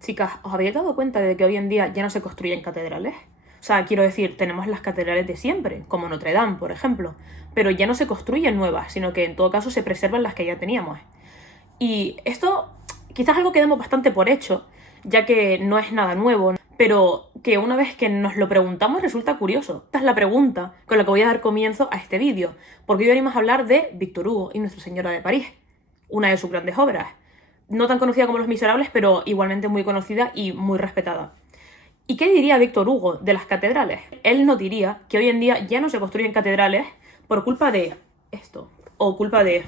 Chicas, ¿os habéis dado cuenta de que hoy en día ya no se construyen catedrales? O sea, quiero decir, tenemos las catedrales de siempre, como Notre Dame, por ejemplo, pero ya no se construyen nuevas, sino que en todo caso se preservan las que ya teníamos. Y esto quizás algo que demos bastante por hecho, ya que no es nada nuevo, pero que una vez que nos lo preguntamos resulta curioso. Esta es la pregunta con la que voy a dar comienzo a este vídeo, porque hoy venimos a hablar de Víctor Hugo y Nuestra Señora de París, una de sus grandes obras. No tan conocida como Los Miserables, pero igualmente muy conocida y muy respetada. ¿Y qué diría Víctor Hugo de las catedrales? Él nos diría que hoy en día ya no se construyen catedrales por culpa de esto, o culpa de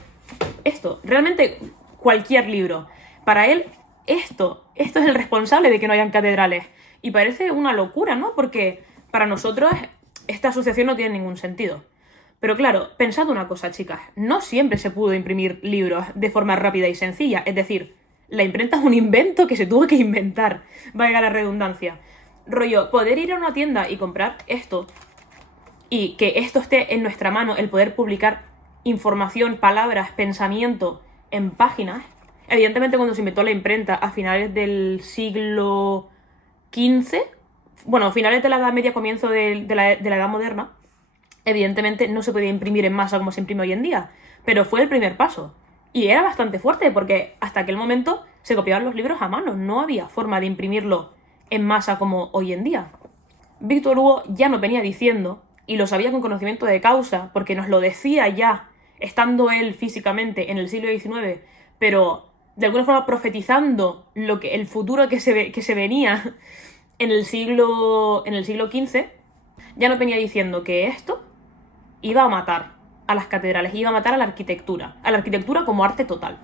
esto. Realmente cualquier libro. Para él, esto es el responsable de que no hayan catedrales. Y parece una locura, ¿no? Porque para nosotros esta asociación no tiene ningún sentido. Pero claro, pensad una cosa, chicas, no siempre se pudo imprimir libros de forma rápida y sencilla, es decir, la imprenta es un invento que se tuvo que inventar, valga la redundancia. Rollo, poder ir a una tienda y comprar esto, y que esto esté en nuestra mano, el poder publicar información, palabras, pensamiento en páginas. Evidentemente cuando se inventó la imprenta a finales del siglo XV, bueno, finales de la Edad Media, comienzo de la Edad Moderna, evidentemente no se podía imprimir en masa como se imprime hoy en día, pero fue el primer paso. Y era bastante fuerte porque hasta aquel momento se copiaban los libros a mano, no había forma de imprimirlo en masa como hoy en día. Víctor Hugo ya nos venía diciendo, y lo sabía con conocimiento de causa, porque nos lo decía ya, estando él físicamente en el siglo XIX, pero de alguna forma profetizando el futuro que se venía en el siglo XV, ya nos venía diciendo que esto iba a matar a las catedrales, iba a matar a la arquitectura como arte total,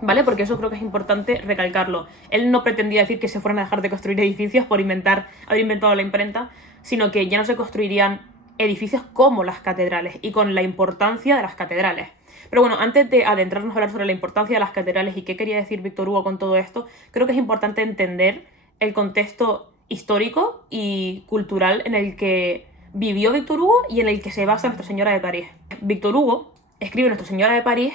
¿vale? Porque eso creo que es importante recalcarlo. Él no pretendía decir que se fueran a dejar de construir edificios por haber inventado la imprenta, sino que ya no se construirían edificios como las catedrales y con la importancia de las catedrales. Pero bueno, antes de adentrarnos a hablar sobre la importancia de las catedrales y qué quería decir Víctor Hugo con todo esto, creo que es importante entender el contexto histórico y cultural en el que vivió Víctor Hugo y en el que se basa Nuestra Señora de París. Víctor Hugo escribe Nuestra Señora de París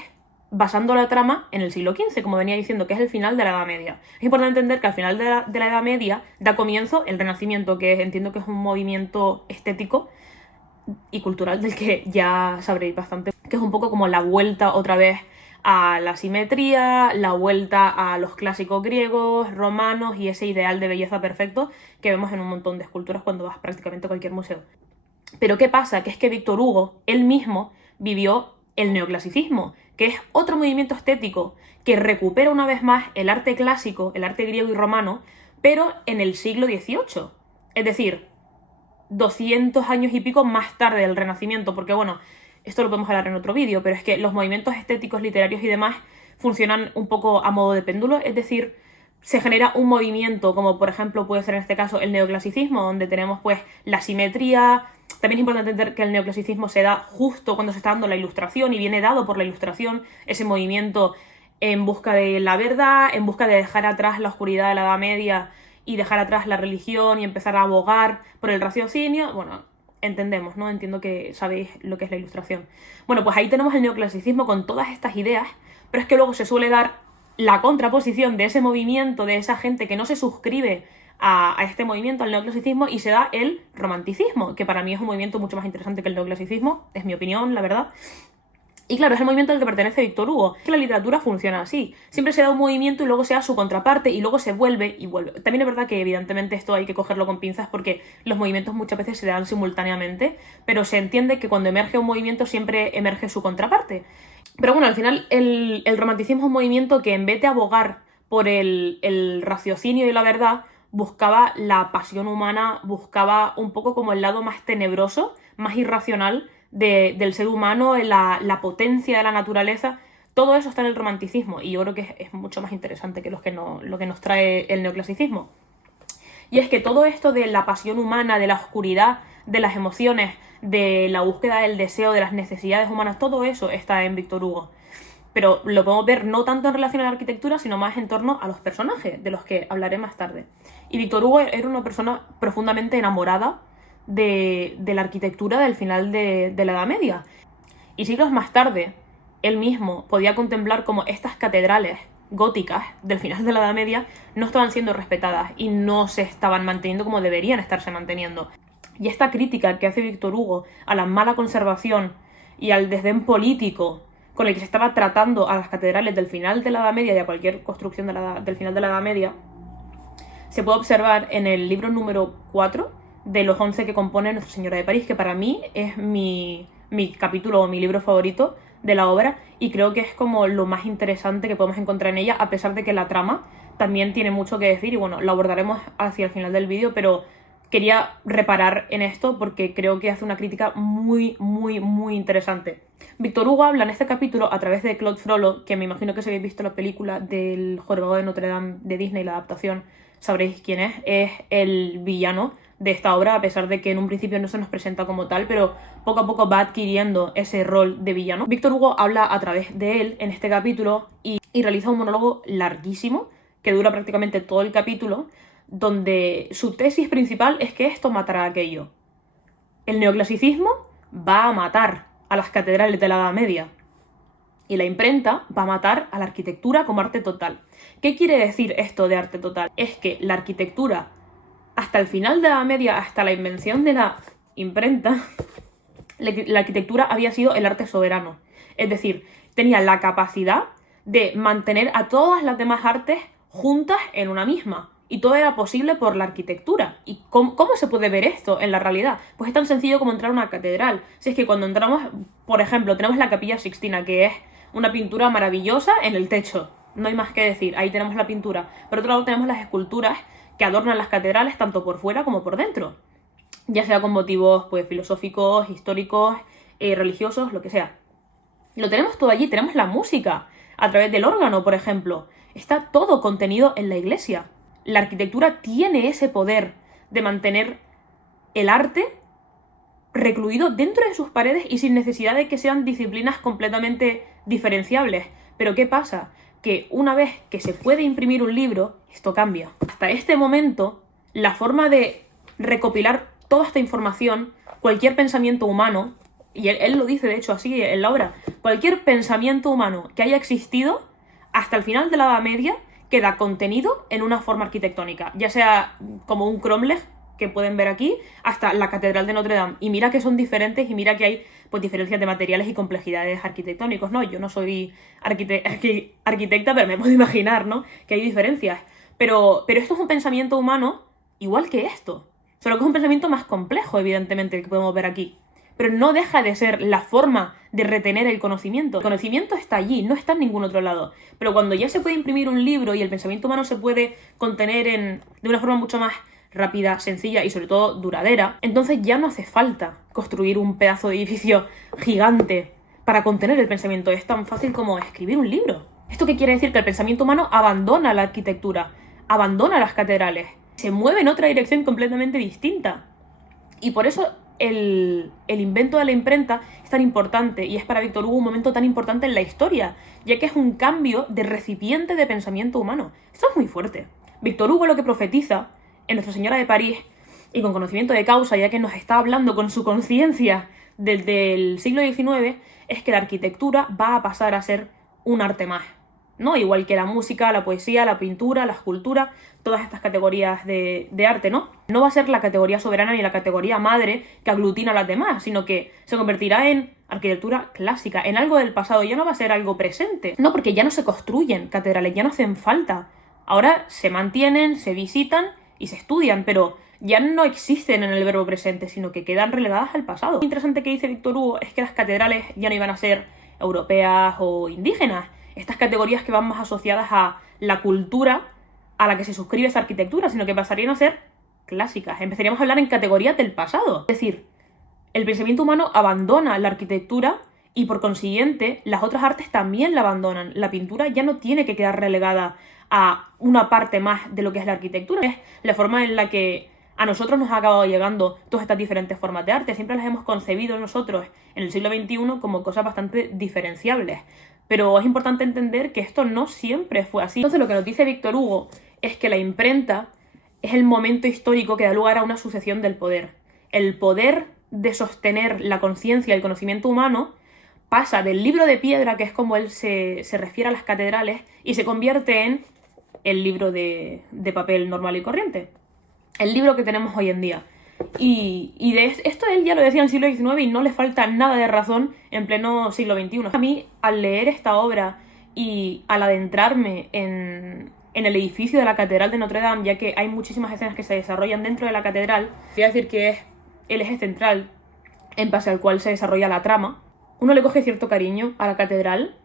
basando la trama en el siglo XV, como venía diciendo, que es el final de la Edad Media. Es importante entender que al final de la Edad Media da comienzo el Renacimiento, que entiendo que es un movimiento estético y cultural del que ya sabréis bastante, que es un poco como la vuelta otra vez a la simetría, la vuelta a los clásicos griegos, romanos y ese ideal de belleza perfecto que vemos en un montón de esculturas cuando vas prácticamente a cualquier museo. Pero ¿qué pasa? Que es que Víctor Hugo, él mismo, vivió el neoclasicismo, que es otro movimiento estético que recupera una vez más el arte clásico, el arte griego y romano, pero en el siglo XVIII. Es decir, 200 años y pico más tarde del Renacimiento, porque bueno, esto lo podemos hablar en otro vídeo, pero es que los movimientos estéticos, literarios y demás funcionan un poco a modo de péndulo, es decir, se genera un movimiento, como por ejemplo puede ser en este caso el neoclasicismo, donde tenemos pues la simetría. También es importante entender que el neoclasicismo se da justo cuando se está dando la Ilustración y viene dado por la Ilustración, ese movimiento en busca de la verdad, en busca de dejar atrás la oscuridad de la Edad Media y dejar atrás la religión y empezar a abogar por el raciocinio. Bueno, entendemos, ¿no? Entiendo que sabéis lo que es la Ilustración. Bueno, pues ahí tenemos el neoclasicismo con todas estas ideas, pero es que luego se suele dar la contraposición de ese movimiento, de esa gente que no se suscribe a este movimiento, al neoclasicismo, y se da el romanticismo, que para mí es un movimiento mucho más interesante que el neoclasicismo, es mi opinión, la verdad. Y claro, es el movimiento al que pertenece Víctor Hugo. La literatura funciona así. Siempre se da un movimiento y luego se da su contraparte y luego se vuelve y vuelve. También es verdad que evidentemente esto hay que cogerlo con pinzas porque los movimientos muchas veces se dan simultáneamente, pero se entiende que cuando emerge un movimiento siempre emerge su contraparte. Pero bueno, al final el romanticismo es un movimiento que en vez de abogar por el raciocinio y la verdad, buscaba la pasión humana, buscaba un poco como el lado más tenebroso, más irracional del ser humano, la potencia de la naturaleza. Todo eso está en el romanticismo y yo creo que es mucho más interesante que lo que nos trae el neoclasicismo. Y es que todo esto de la pasión humana, de la oscuridad, de las emociones, de la búsqueda del deseo, de las necesidades humanas, todo eso está en Víctor Hugo. Pero lo podemos ver no tanto en relación a la arquitectura, sino más en torno a los personajes, de los que hablaré más tarde. Y Víctor Hugo era una persona profundamente enamorada de la arquitectura del final de la Edad Media. Y siglos más tarde, él mismo podía contemplar cómo estas catedrales góticas del final de la Edad Media no estaban siendo respetadas y no se estaban manteniendo como deberían estarse manteniendo. Y esta crítica que hace Víctor Hugo a la mala conservación y al desdén político con el que se estaba tratando a las catedrales del final de la Edad Media y a cualquier construcción del final de la Edad Media, se puede observar en el libro número 4 de los 11 que compone Nuestra Señora de París, que para mí es mi capítulo o mi libro favorito de la obra, y creo que es como lo más interesante que podemos encontrar en ella, a pesar de que la trama también tiene mucho que decir, y bueno, lo abordaremos hacia el final del vídeo, pero quería reparar en esto porque creo que hace una crítica muy, muy, muy interesante. Víctor Hugo habla en este capítulo a través de Claude Frollo, que me imagino que si habéis visto la película del Jorobado de Notre Dame de Disney, la adaptación, sabréis quién es el villano de esta obra, a pesar de que en un principio no se nos presenta como tal, pero poco a poco va adquiriendo ese rol de villano. Víctor Hugo habla a través de él en este capítulo y realiza un monólogo larguísimo, que dura prácticamente todo el capítulo, donde su tesis principal es que esto matará a aquello. El neoclasicismo va a matar a las catedrales de la Edad Media y la imprenta va a matar a la arquitectura como arte total. ¿Qué quiere decir esto de arte total? Es que la arquitectura, hasta el final de la Edad Media, hasta la invención de la imprenta, la arquitectura había sido el arte soberano. Es decir, tenía la capacidad de mantener a todas las demás artes juntas en una misma. Y todo era posible por la arquitectura. ¿Y cómo se puede ver esto en la realidad? Pues es tan sencillo como entrar a una catedral. Si es que cuando entramos, por ejemplo, tenemos la Capilla Sixtina, que es una pintura maravillosa en el techo. No hay más que decir, ahí tenemos la pintura. Por otro lado tenemos las esculturas que adornan las catedrales tanto por fuera como por dentro. Ya sea con motivos pues filosóficos, históricos, religiosos, lo que sea. Lo tenemos todo allí, tenemos la música. A través del órgano, por ejemplo. Está todo contenido en la iglesia. La arquitectura tiene ese poder de mantener el arte recluido dentro de sus paredes y sin necesidad de que sean disciplinas completamente diferenciables. Pero ¿qué pasa? Que una vez que se puede imprimir un libro, esto cambia. Hasta este momento, la forma de recopilar toda esta información, cualquier pensamiento humano, y él lo dice de hecho así en la obra, cualquier pensamiento humano que haya existido hasta el final de la Edad Media queda contenido en una forma arquitectónica, ya sea como un cromlech que pueden ver aquí, hasta la Catedral de Notre Dame. Y mira que son diferentes y mira que hay pues diferencias de materiales y complejidades arquitectónicos, ¿no? Yo no soy arquitecta, pero me puedo imaginar, ¿no? Que hay diferencias. Pero esto es un pensamiento humano igual que esto. Solo que es un pensamiento más complejo, evidentemente, el que podemos ver aquí. Pero no deja de ser la forma de retener el conocimiento. El conocimiento está allí, no está en ningún otro lado. Pero cuando ya se puede imprimir un libro y el pensamiento humano se puede contener de una forma mucho más rápida, sencilla y sobre todo duradera, entonces ya no hace falta construir un pedazo de edificio gigante para contener el pensamiento. Es tan fácil como escribir un libro. ¿Esto qué quiere decir? Que el pensamiento humano abandona la arquitectura, abandona las catedrales, se mueve en otra dirección completamente distinta. Y por eso el invento de la imprenta es tan importante, y es para Víctor Hugo un momento tan importante en la historia, ya que es un cambio de recipiente de pensamiento humano. Esto es muy fuerte. Víctor Hugo lo que profetiza en Nuestra Señora de París, y con conocimiento de causa, ya que nos está hablando con su conciencia desde el siglo XIX, es que la arquitectura va a pasar a ser un arte más, ¿no? Igual que la música, la poesía, la pintura, la escultura, todas estas categorías de arte, ¿no? No va a ser la categoría soberana ni la categoría madre que aglutina a las demás, sino que se convertirá en arquitectura clásica, en algo del pasado, ya no va a ser algo presente. No, porque ya no se construyen catedrales, ya no hacen falta. Ahora se mantienen, se visitan y se estudian, pero ya no existen en el verbo presente, sino que quedan relegadas al pasado. Lo interesante que dice Víctor Hugo es que las catedrales ya no iban a ser europeas o indígenas, estas categorías que van más asociadas a la cultura a la que se suscribe esa arquitectura, sino que pasarían a ser clásicas. Empezaríamos a hablar en categorías del pasado. Es decir, el pensamiento humano abandona la arquitectura y por consiguiente las otras artes también la abandonan. La pintura ya no tiene que quedar relegada a una parte más de lo que es la arquitectura. Es la forma en la que a nosotros nos ha acabado llegando todas estas diferentes formas de arte. Siempre las hemos concebido nosotros en el siglo XXI como cosas bastante diferenciables. Pero es importante entender que esto no siempre fue así. Entonces lo que nos dice Víctor Hugo es que la imprenta es el momento histórico que da lugar a una sucesión del poder. El poder de sostener la conciencia y el conocimiento humano pasa del libro de piedra, que es como él se refiere a las catedrales, y se convierte en el libro de papel normal y corriente. El libro que tenemos hoy en día. Y de esto él ya lo decía en el siglo XIX y no le falta nada de razón en pleno siglo XXI. A mí, al leer esta obra y al adentrarme en el edificio de la Catedral de Notre Dame, ya que hay muchísimas escenas que se desarrollan dentro de la catedral, voy a decir que es el eje central en base al cual se desarrolla la trama, uno le coge cierto cariño a la catedral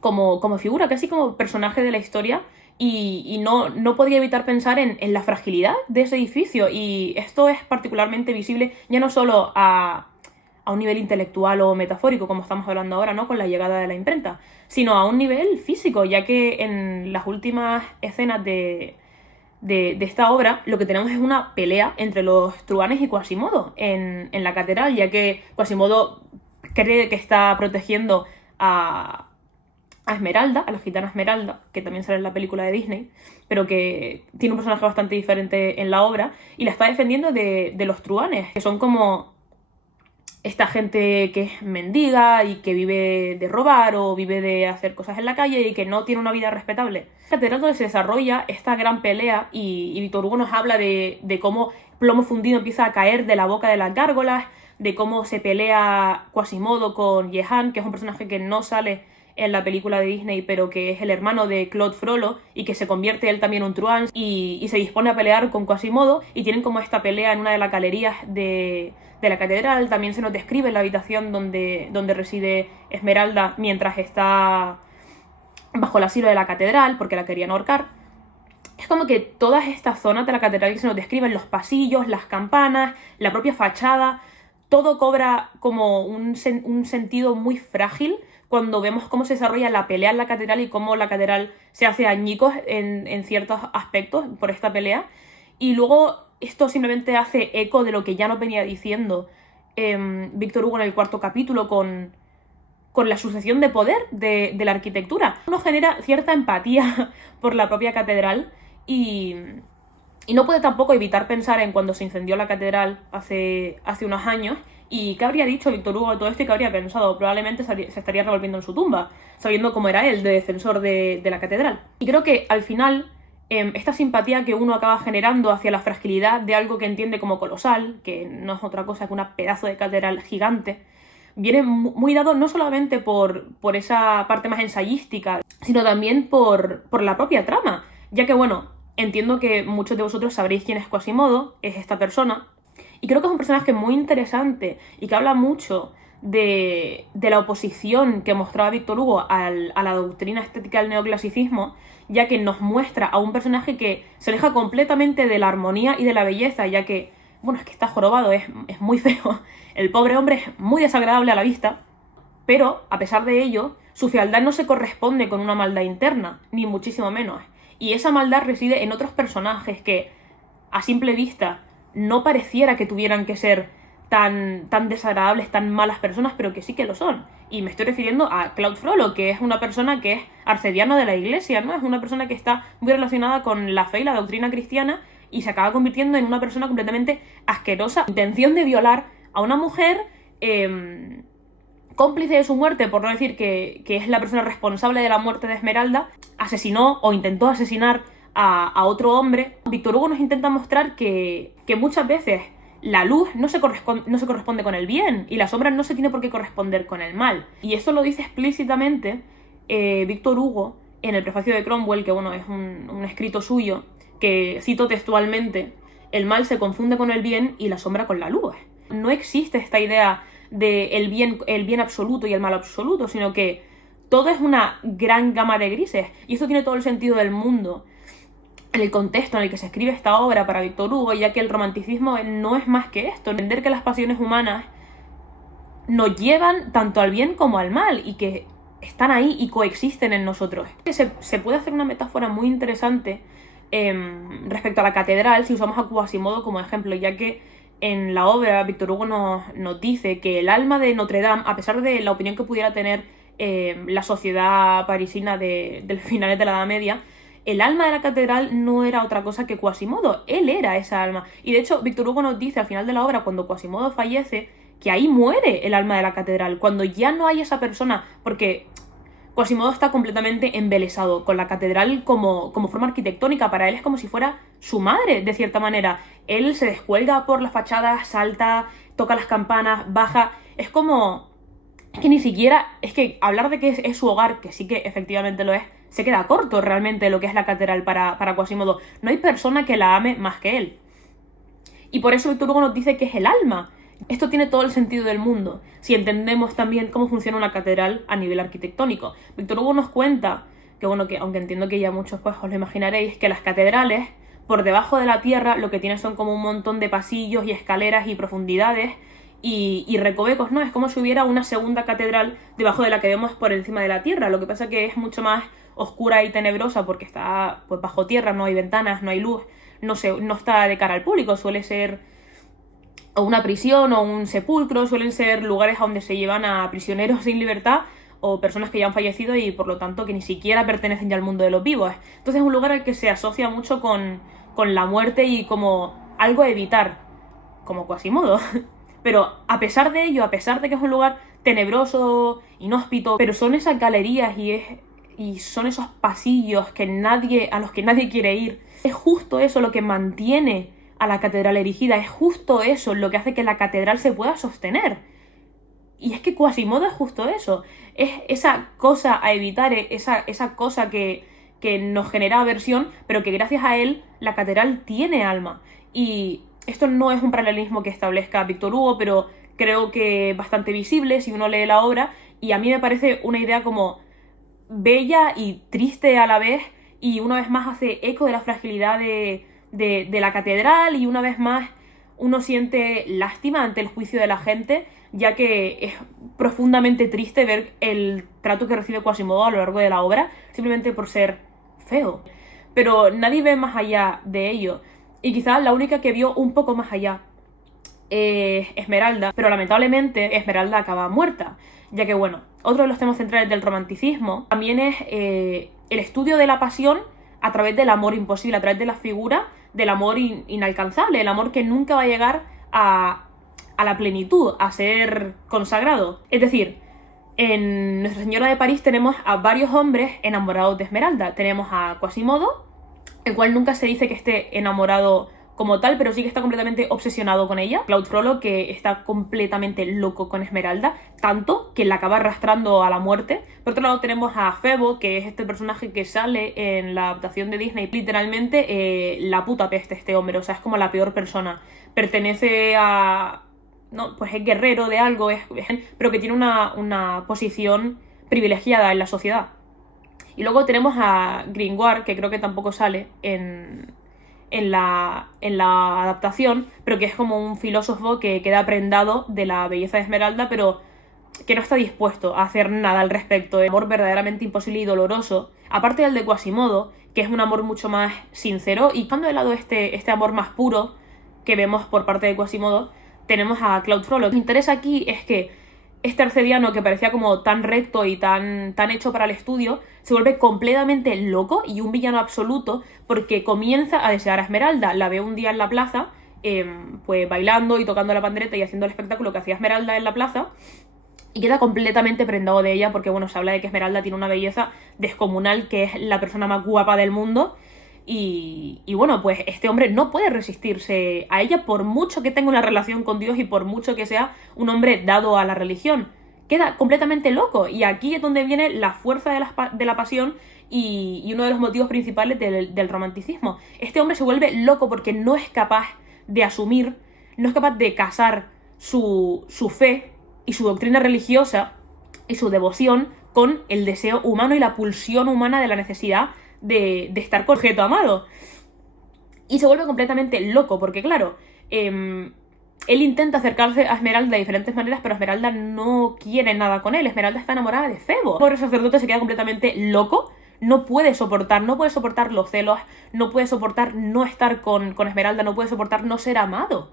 como figura, casi como personaje de la historia, y no podía evitar pensar en la fragilidad de ese edificio, y esto es particularmente visible ya no solo a un nivel intelectual o metafórico, como estamos hablando ahora, ¿no?, con la llegada de la imprenta, sino a un nivel físico, ya que en las últimas escenas de esta obra lo que tenemos es una pelea entre los truhanes y Quasimodo en la catedral, ya que Quasimodo cree que está protegiendo a Esmeralda, a la gitana Esmeralda, que también sale en la película de Disney, pero que tiene un personaje bastante diferente en la obra, y la está defendiendo de los truhanes, que son como esta gente que es mendiga y que vive de robar o vive de hacer cosas en la calle y que no tiene una vida respetable. En la catedral donde se desarrolla esta gran pelea, y Víctor Hugo nos habla de cómo plomo fundido empieza a caer de la boca de las gárgolas, de cómo se pelea Quasimodo con Jehan, que es un personaje que no sale en la película de Disney, pero que es el hermano de Claude Frollo y que se convierte él también en un truán, y se dispone a pelear con Quasimodo, y tienen como esta pelea en una de las galerías de la catedral. También se nos describe la habitación donde reside Esmeralda mientras está bajo el asilo de la catedral porque la querían ahorcar. Es como que todas estas zonas de la catedral que se nos describen, los pasillos, las campanas, la propia fachada, todo cobra como un sentido muy frágil cuando vemos cómo se desarrolla la pelea en la catedral y cómo la catedral se hace añicos en ciertos aspectos por esta pelea. Y luego esto simplemente hace eco de lo que ya nos venía diciendo Víctor Hugo en el cuarto capítulo con la sucesión de poder de la arquitectura. Uno genera cierta empatía por la propia catedral y no puede tampoco evitar pensar en cuando se incendió la catedral hace unos años, y qué habría dicho Víctor Hugo de todo esto y qué habría pensado. Probablemente se estaría revolviendo en su tumba, sabiendo cómo era él de defensor de la catedral. Y creo que al final esta simpatía que uno acaba generando hacia la fragilidad de algo que entiende como colosal, que no es otra cosa que una pedazo de catedral gigante, viene muy dado no solamente por esa parte más ensayística, sino también por la propia trama, ya que, bueno, entiendo que muchos de vosotros sabréis quién es Quasimodo, es esta persona, y creo que es un personaje muy interesante y que habla mucho de la oposición que mostraba Víctor Hugo a la doctrina estética del neoclasicismo, ya que nos muestra a un personaje que se aleja completamente de la armonía y de la belleza, ya que, bueno, es que está jorobado, es muy feo, el pobre hombre es muy desagradable a la vista, pero, a pesar de ello, su fealdad no se corresponde con una maldad interna, ni muchísimo menos, y esa maldad reside en otros personajes que, a simple vista, no pareciera que tuvieran que ser tan desagradables, tan malas personas, pero que sí que lo son. Y me estoy refiriendo a Claude Frollo, que es una persona que es arcediano de la iglesia, ¿no? Es una persona que está muy relacionada con la fe y la doctrina cristiana y se acaba convirtiendo en una persona completamente asquerosa. Intención de violar a una mujer, cómplice de su muerte, por no decir que es la persona responsable de la muerte de Esmeralda, asesinó o intentó asesinar a otro hombre. Víctor Hugo nos intenta mostrar que muchas veces la luz no se corresponde con el bien y la sombra no se tiene por qué corresponder con el mal. Y esto lo dice explícitamente Víctor Hugo en el prefacio de Cromwell, que bueno, es un escrito suyo, que cito textualmente: el mal se confunde con el bien y la sombra con la luz. No existe esta idea de el bien absoluto y el mal absoluto, sino que todo es una gran gama de grises, y esto tiene todo el sentido del mundo en el contexto en el que se escribe esta obra para Víctor Hugo, ya que el romanticismo no es más que esto, entender que las pasiones humanas nos llevan tanto al bien como al mal y que están ahí y coexisten en nosotros. Se puede hacer una metáfora muy interesante respecto a la catedral si usamos a Quasimodo como ejemplo, ya que en la obra Víctor Hugo nos dice que el alma de Notre Dame, a pesar de la opinión que pudiera tener la sociedad parisina del finales de la Edad Media, el alma de la catedral no era otra cosa que Quasimodo. Él era esa alma. Y de hecho, Víctor Hugo nos dice al final de la obra, cuando Quasimodo fallece, que ahí muere el alma de la catedral, cuando ya no hay esa persona, porque Quasimodo está completamente embelesado con la catedral como forma arquitectónica. Para él es como si fuera su madre, de cierta manera. Él se descuelga por la fachada, salta, toca las campanas, baja. Es como... Es que ni siquiera... Es que hablar de que es su hogar, que sí que efectivamente lo es, se queda corto realmente lo que es la catedral para Quasimodo. No hay persona que la ame más que él. Y por eso Víctor Hugo nos dice que es el alma. Esto tiene todo el sentido del mundo, si entendemos también cómo funciona una catedral a nivel arquitectónico. Víctor Hugo nos cuenta, que bueno, que aunque entiendo que ya muchos pues os lo imaginaréis, que las catedrales, por debajo de la tierra, lo que tienen son como un montón de pasillos y escaleras y profundidades y recovecos, ¿no? Es como si hubiera una segunda catedral debajo de la que vemos por encima de la tierra. Lo que pasa que es mucho más oscura y tenebrosa porque está pues bajo tierra, no hay ventanas, no hay luz, no está de cara al público, suele ser o una prisión o un sepulcro, suelen ser lugares a donde se llevan a prisioneros sin libertad o personas que ya han fallecido y por lo tanto que ni siquiera pertenecen ya al mundo de los vivos. Entonces es un lugar al que se asocia mucho con la muerte y como algo a evitar, como Quasimodo. Pero a pesar de ello, a pesar de que es un lugar tenebroso, inhóspito, pero son esas galerías y son esos pasillos a los que nadie quiere ir. Es justo eso lo que mantiene a la catedral erigida, es justo eso lo que hace que la catedral se pueda sostener. Y es que Quasimodo es justo eso, es esa cosa a evitar, esa cosa que nos genera aversión, pero que gracias a él la catedral tiene alma. Y esto no es un paralelismo que establezca Víctor Hugo, pero creo que bastante visible si uno lee la obra, y a mí me parece una idea como bella y triste a la vez, y una vez más hace eco de la fragilidad de la catedral, y una vez más uno siente lástima ante el juicio de la gente, ya que es profundamente triste ver el trato que recibe Quasimodo a lo largo de la obra, simplemente por ser feo. Pero nadie ve más allá de ello, y quizás la única que vio un poco más allá es Esmeralda, pero lamentablemente Esmeralda acaba muerta, ya que bueno, otro de los temas centrales del romanticismo también es el estudio de la pasión a través del amor imposible, a través de la figura del amor inalcanzable, el amor que nunca va a llegar a la plenitud, a ser consagrado. Es decir, en Nuestra Señora de París tenemos a varios hombres enamorados de Esmeralda. Tenemos a Quasimodo, el cual nunca se dice que esté enamorado como tal, pero sí que está completamente obsesionado con ella. Claude Frollo, que está completamente loco con Esmeralda, tanto que la acaba arrastrando a la muerte. Por otro lado tenemos a Febo, que es este personaje que sale en la adaptación de Disney, literalmente la puta peste este hombre, o sea, es como la peor persona. Pertenece a... no, pues es guerrero de algo, pero que tiene una posición privilegiada en la sociedad. Y luego tenemos a Gringoire, que creo que tampoco sale en la adaptación, pero que es como un filósofo que queda prendado de la belleza de Esmeralda, pero que no está dispuesto a hacer nada al respecto. El amor verdaderamente imposible y doloroso, aparte del de Quasimodo, que es un amor mucho más sincero, y dejando de lado este amor más puro que vemos por parte de Quasimodo, tenemos a Claude Frollo. Lo que me interesa aquí es que este arcediano, que parecía como tan recto y tan hecho para el estudio, se vuelve completamente loco y un villano absoluto, porque comienza a desear a Esmeralda. La ve un día en la plaza, pues bailando y tocando la pandereta y haciendo el espectáculo que hacía Esmeralda en la plaza, y queda completamente prendado de ella, porque bueno, se habla de que Esmeralda tiene una belleza descomunal, que es la persona más guapa del mundo. Y bueno, pues este hombre no puede resistirse a ella por mucho que tenga una relación con Dios y por mucho que sea un hombre dado a la religión. Queda completamente loco, y aquí es donde viene la fuerza de la pasión y uno de los motivos principales del romanticismo. Este hombre se vuelve loco porque no es capaz de asumir, no es capaz de casar su fe y su doctrina religiosa y su devoción con el deseo humano y la pulsión humana de la necesidad de estar con objeto amado. Y se vuelve completamente loco, porque claro, él intenta acercarse a Esmeralda de diferentes maneras, pero Esmeralda no quiere nada con él. Esmeralda está enamorada de Febo. El sacerdote se queda completamente loco, no puede soportar los celos, no puede soportar no estar con Esmeralda, no puede soportar no ser amado.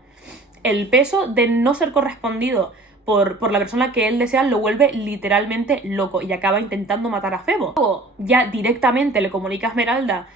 El peso de no ser correspondido por la persona que él desea lo vuelve literalmente loco y acaba intentando matar a Febo. Luego ya directamente le comunica a Esmeralda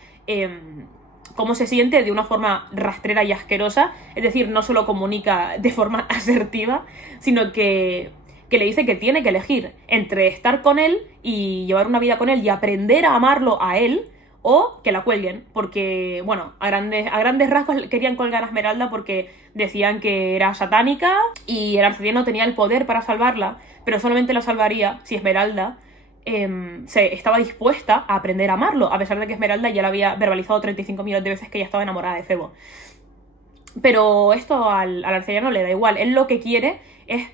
cómo se siente de una forma rastrera y asquerosa, es decir, no solo comunica de forma asertiva, sino que le dice que tiene que elegir entre estar con él y llevar una vida con él y aprender a amarlo a él, o que la cuelguen, porque, bueno, a grandes rasgos querían colgar a Esmeralda porque decían que era satánica y el arcediano tenía el poder para salvarla, pero solamente la salvaría si Esmeralda estaba dispuesta a aprender a amarlo, a pesar de que Esmeralda ya la había verbalizado 35 millones de veces que ella estaba enamorada de Febo. Pero esto al arcediano le da igual, él lo que quiere es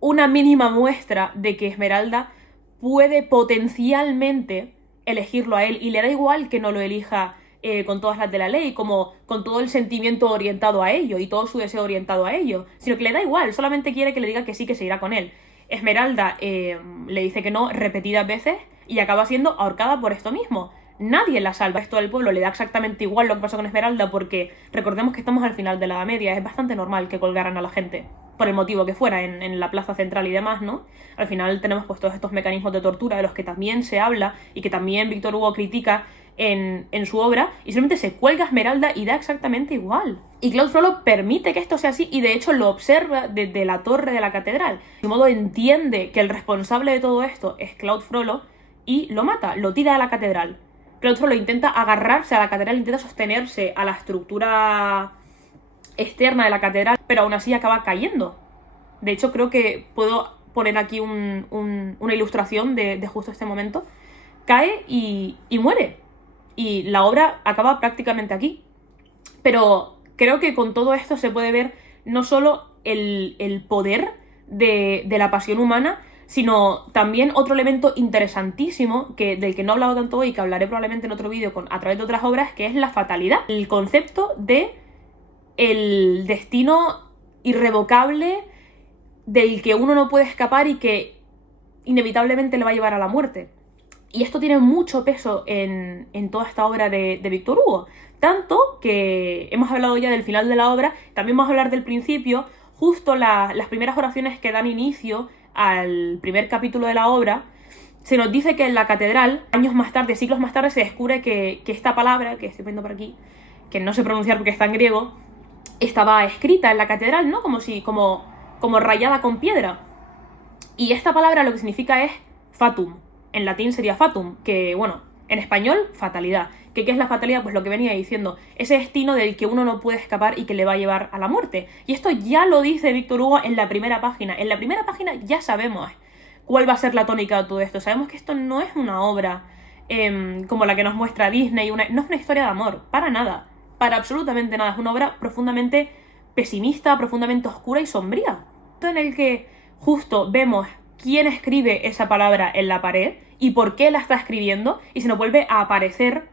una mínima muestra de que Esmeralda puede potencialmente elegirlo a él, y le da igual que no lo elija con todas las de la ley, como con todo el sentimiento orientado a ello y todo su deseo orientado a ello, sino que le da igual, solamente quiere que le diga que sí, que se irá con él. Esmeralda le dice que no repetidas veces y acaba siendo ahorcada por esto mismo. Nadie la salva. Esto del pueblo le da exactamente igual lo que pasó con Esmeralda, porque recordemos que estamos al final de la Edad Media, es bastante normal que colgaran a la gente, por el motivo que fuera, en la plaza central y demás, ¿no? Al final tenemos pues todos estos mecanismos de tortura de los que también se habla y que también Víctor Hugo critica en su obra, y simplemente se cuelga a Esmeralda y da exactamente igual. Y Claude Frollo permite que esto sea así, y de hecho lo observa desde la torre de la catedral. De modo entiende que el responsable de todo esto es Claude Frollo y lo mata, lo tira de la catedral. Claude Frollo intenta agarrarse a la catedral, intenta sostenerse a la estructura externa de la catedral, pero aún así acaba cayendo. De hecho, creo que puedo poner aquí una ilustración de justo este momento. Cae y muere. Y la obra acaba prácticamente aquí. Pero creo que con todo esto se puede ver no solo el poder de la pasión humana, sino también otro elemento interesantísimo del que no he hablado tanto hoy y que hablaré probablemente en otro vídeo a través de otras obras, que es la fatalidad. El concepto de el destino irrevocable del que uno no puede escapar y que inevitablemente le va a llevar a la muerte. Y esto tiene mucho peso en toda esta obra de Víctor Hugo. Tanto que hemos hablado ya del final de la obra, también vamos a hablar del principio. Justo las primeras oraciones que dan inicio al primer capítulo de la obra, se nos dice que en la catedral, años más tarde, siglos más tarde, se descubre que esta palabra, que estoy poniendo por aquí, que no sé pronunciar porque está en griego, estaba escrita en la catedral, ¿no? Como rayada con piedra. Y esta palabra lo que significa es fatum. En latín sería fatum, que, bueno, en español, fatalidad. ¿Qué es la fatalidad? Pues lo que venía diciendo, ese destino del que uno no puede escapar y que le va a llevar a la muerte. Y esto ya lo dice Víctor Hugo en la primera página. En la primera página ya sabemos cuál va a ser la tónica de todo esto. Sabemos que esto no es una obra como la que nos muestra Disney, no es una historia de amor, para nada, para absolutamente nada. Es una obra profundamente pesimista, profundamente oscura y sombría, en el que justo vemos quién escribe esa palabra en la pared y por qué la está escribiendo, y se nos vuelve a aparecer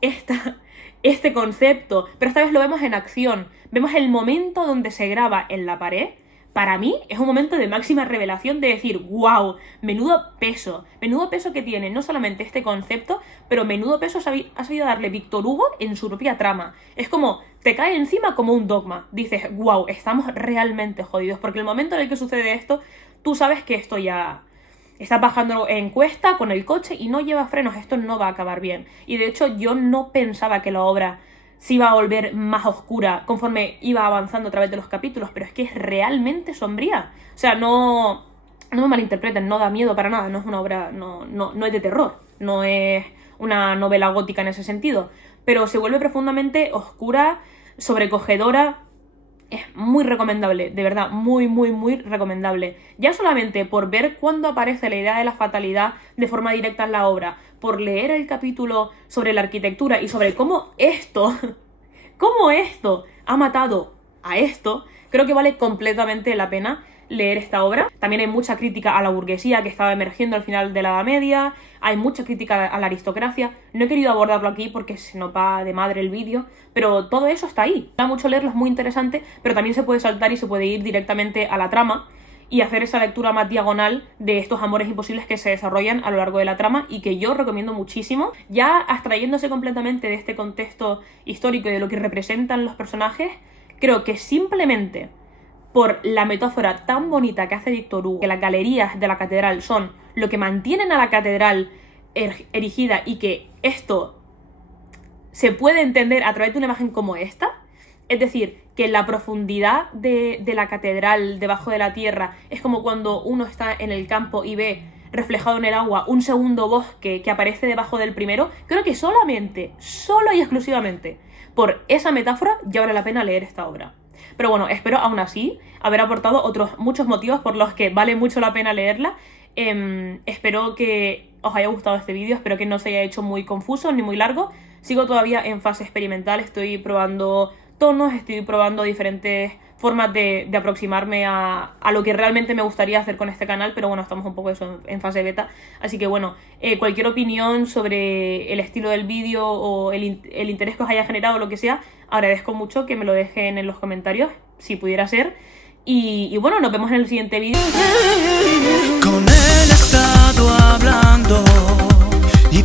este concepto, pero esta vez lo vemos en acción. Vemos el momento donde se graba en la pared. Para mí es un momento de máxima revelación, de decir, wow, menudo peso que tiene no solamente este concepto, pero menudo peso ha sabido darle Víctor Hugo en su propia trama. Es como, te cae encima como un dogma. Dices, wow, estamos realmente jodidos, porque el momento en el que sucede esto, tú sabes que esto ya está bajando en cuesta con el coche y no lleva frenos, esto no va a acabar bien. Y de hecho yo no pensaba que la obra se iba a volver más oscura conforme iba avanzando a través de los capítulos, pero es que es realmente sombría. O sea, no me malinterpreten, no da miedo para nada, no es una obra, no es de terror, no es una novela gótica en ese sentido, pero se vuelve profundamente oscura, sobrecogedora. Es muy recomendable, de verdad, muy, muy, muy recomendable. Ya solamente por ver cuándo aparece la idea de la fatalidad de forma directa en la obra, por leer el capítulo sobre la arquitectura y sobre cómo esto ha matado a esto, creo que vale completamente la pena leer esta obra. También hay mucha crítica a la burguesía que estaba emergiendo al final de la Edad Media, hay mucha crítica a la aristocracia. No he querido abordarlo aquí porque se nos va de madre el vídeo, pero todo eso está ahí. Da mucho leerlo, es muy interesante, pero también se puede saltar y se puede ir directamente a la trama y hacer esa lectura más diagonal de estos amores imposibles que se desarrollan a lo largo de la trama y que yo recomiendo muchísimo, ya abstrayéndose completamente de este contexto histórico y de lo que representan los personajes. Creo que simplemente por la metáfora tan bonita que hace Víctor Hugo, que las galerías de la catedral son lo que mantienen a la catedral erigida y que esto se puede entender a través de una imagen como esta. Es decir, que la profundidad de la catedral debajo de la tierra es como cuando uno está en el campo y ve reflejado en el agua un segundo bosque que aparece debajo del primero. Creo que solo y exclusivamente por esa metáfora ya vale la pena leer esta obra. Pero bueno, espero aún así haber aportado otros muchos motivos por los que vale mucho la pena leerla. Espero que os haya gustado este vídeo, espero que no se haya hecho muy confuso ni muy largo. Sigo todavía en fase experimental, estoy probando tonos, estoy probando diferentes formas de aproximarme a lo que realmente me gustaría hacer con este canal, pero bueno, estamos un poco eso en fase beta, así que bueno, cualquier opinión sobre el estilo del vídeo o el interés que os haya generado o lo que sea, agradezco mucho que me lo dejen en los comentarios, si pudiera ser, y bueno, nos vemos en el siguiente vídeo. Con él he estado hablando y